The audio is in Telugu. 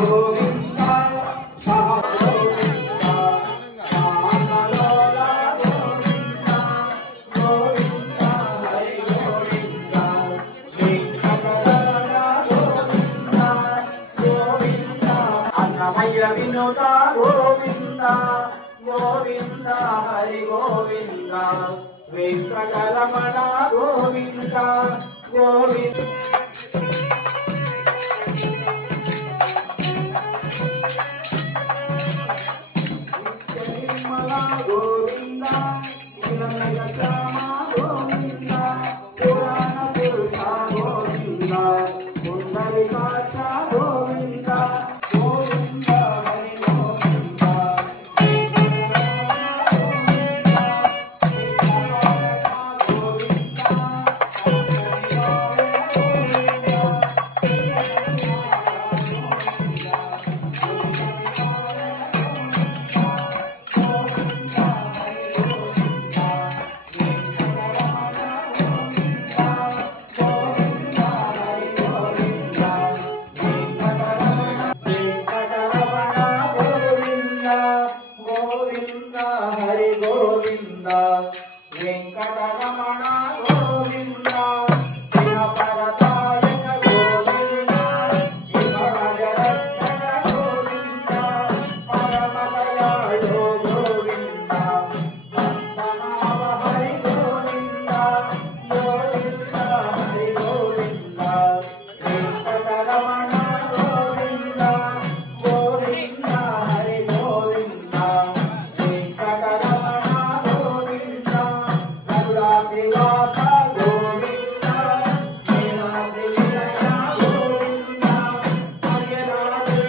గోవింద గోవింద మామలోల గోవింద గోవింద హరి గోవింద వెంకటరమణ గోవింద గోవింద అన్నమయ్య వినుత గోవింద గోవింద హరి గోవింద వెంకటరమణ గోవింద గోవింద గోవింద గోవింద పురాణ పురుష గోవింద పుండరీకాక్ష గోవింద గోవింద హరి గోవింద గోవింద హరి గోవింద వెంకటరమణ గోవింద పరదాయక గోవింద భగరక్షణ గోవింద పరమదయాళో గోవింద వందనావ హరి గోవింద గోవింద హరి గోవింద వెంకటరమణ గోవింద గోవింద హరి గోవింద వెంకటరమణ గోవింద రఘురాత్రివాస గోవింద నీలాద్రి విజయ గోవింద అయ్యనాద్రి